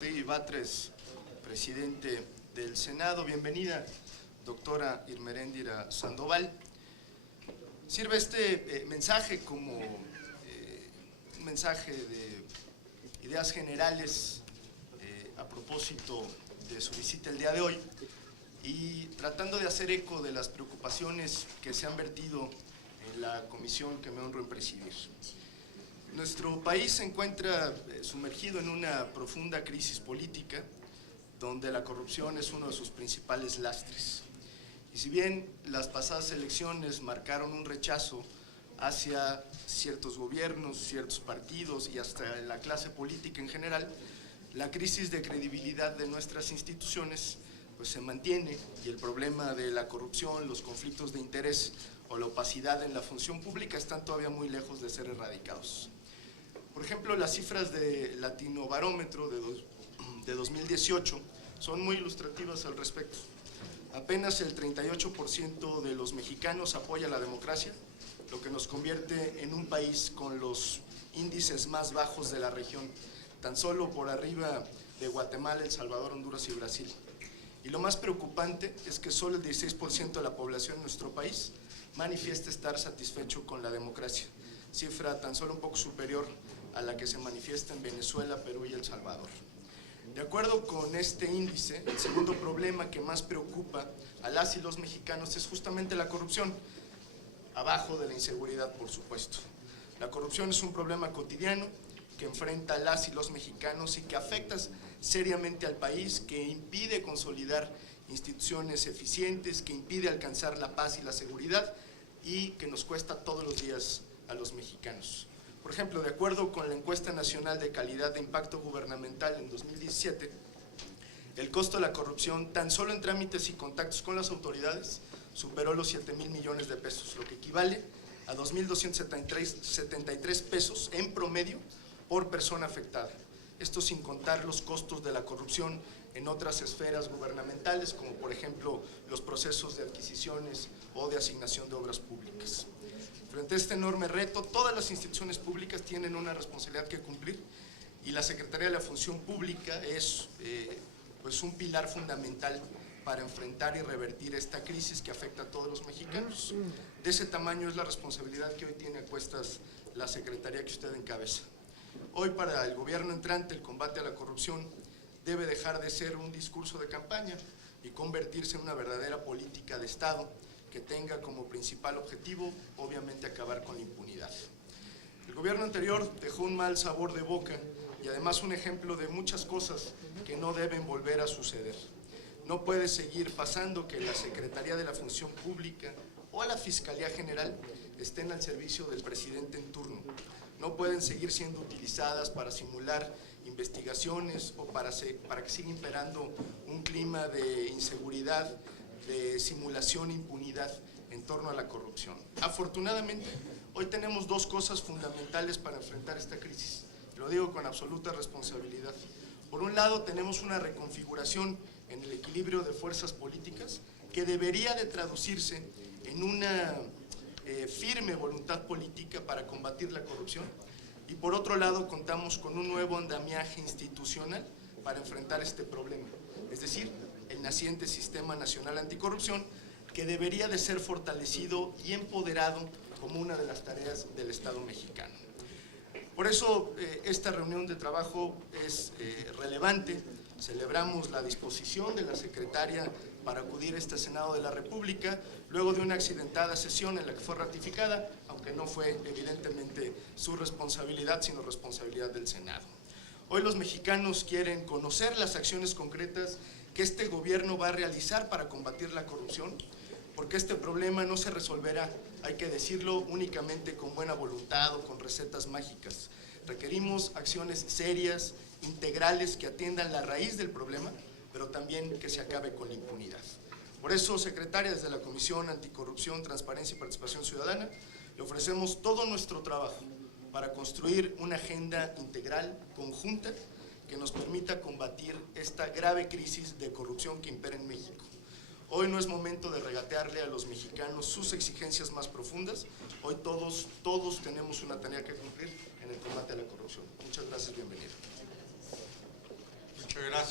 Batres, presidente del Senado. Bienvenida, doctora Irmeréndira Sandoval. Sirve este mensaje como un mensaje de ideas generales a propósito de su visita el día de hoy y tratando de hacer eco de las preocupaciones que se han vertido en la comisión que me honro en presidir. Nuestro país se encuentra sumergido en una profunda crisis política donde la corrupción es uno de sus principales lastres. Y si bien las pasadas elecciones marcaron un rechazo hacia ciertos gobiernos, ciertos partidos y hasta la clase política en general, la crisis de credibilidad de nuestras instituciones pues se mantiene y el problema de la corrupción, los conflictos de interés o la opacidad en la función pública están todavía muy lejos de ser erradicados. Por ejemplo, las cifras de Latinobarómetro de 2018 son muy ilustrativas al respecto. Apenas el 38% de los mexicanos apoya la democracia, lo que nos convierte en un país con los índices más bajos de la región, tan solo por arriba de Guatemala, El Salvador, Honduras y Brasil. Y lo más preocupante es que solo el 16% de la población en nuestro país manifiesta estar satisfecho con la democracia, cifra tan solo un poco superior a la que se manifiesta en Venezuela, Perú y El Salvador. De acuerdo con este índice, el segundo problema que más preocupa a las y los mexicanos es justamente la corrupción, abajo de la inseguridad, por supuesto. La corrupción es un problema cotidiano que enfrenta a las y los mexicanos y que afecta seriamente al país, que impide consolidar instituciones eficientes, que impide alcanzar la paz y la seguridad y que nos cuesta todos los días a los mexicanos. Por ejemplo, de acuerdo con la Encuesta Nacional de Calidad de Impacto Gubernamental en 2017, el costo de la corrupción, tan solo en trámites y contactos con las autoridades, superó los 7,000 millones de pesos, lo que equivale a 2,273 pesos en promedio por persona afectada. Esto sin contar los costos de la corrupción en otras esferas gubernamentales, como por ejemplo los procesos de adquisiciones o de asignación de obras públicas. Frente a este enorme reto, todas las instituciones públicas tienen una responsabilidad que cumplir y la Secretaría de la Función Pública es pues un pilar fundamental para enfrentar y revertir esta crisis que afecta a todos los mexicanos. De ese tamaño es la responsabilidad que hoy tiene a cuestas la Secretaría que usted encabeza. Hoy para el gobierno entrante el combate a la corrupción debe dejar de ser un discurso de campaña y convertirse en una verdadera política de Estado que tenga como principal objetivo, obviamente, acabar con la impunidad. El gobierno anterior dejó un mal sabor de boca y además un ejemplo de muchas cosas que no deben volver a suceder. No puede seguir pasando que la Secretaría de la Función Pública o la Fiscalía General estén al servicio del presidente en turno. No pueden seguir siendo utilizadas para simular investigaciones o para que siga imperando un clima de inseguridad, de simulación e impunidad en torno a la corrupción. Afortunadamente, hoy tenemos dos cosas fundamentales para enfrentar esta crisis. Lo digo con absoluta responsabilidad. Por un lado, tenemos una reconfiguración en el equilibrio de fuerzas políticas que debería de traducirse en una firme voluntad política para combatir la corrupción. Y por otro lado, contamos con un nuevo andamiaje institucional para enfrentar este problema, es decir, el naciente Sistema Nacional Anticorrupción, que debería de ser fortalecido y empoderado como una de las tareas del Estado mexicano. Por eso esta reunión de trabajo es relevante. Celebramos la disposición de la secretaria para acudir a este Senado de la República, luego de una accidentada sesión en la que fue ratificada, aunque no fue evidentemente su responsabilidad, sino responsabilidad del Senado. Hoy los mexicanos quieren conocer las acciones concretas que este gobierno va a realizar para combatir la corrupción, porque este problema no se resolverá, hay que decirlo, únicamente con buena voluntad o con recetas mágicas. Requerimos acciones serias, integrales, que atiendan la raíz del problema, pero también que se acabe con la impunidad. Por eso, secretaria, desde la Comisión Anticorrupción, Transparencia y Participación Ciudadana, le ofrecemos todo nuestro trabajo para construir una agenda integral, conjunta, que nos permita combatir esta grave crisis de corrupción que impera en México. Hoy no es momento de regatearle a los mexicanos sus exigencias más profundas. Hoy todos tenemos una tarea que cumplir en el combate a la corrupción. Muchas gracias, bienvenido. gracias.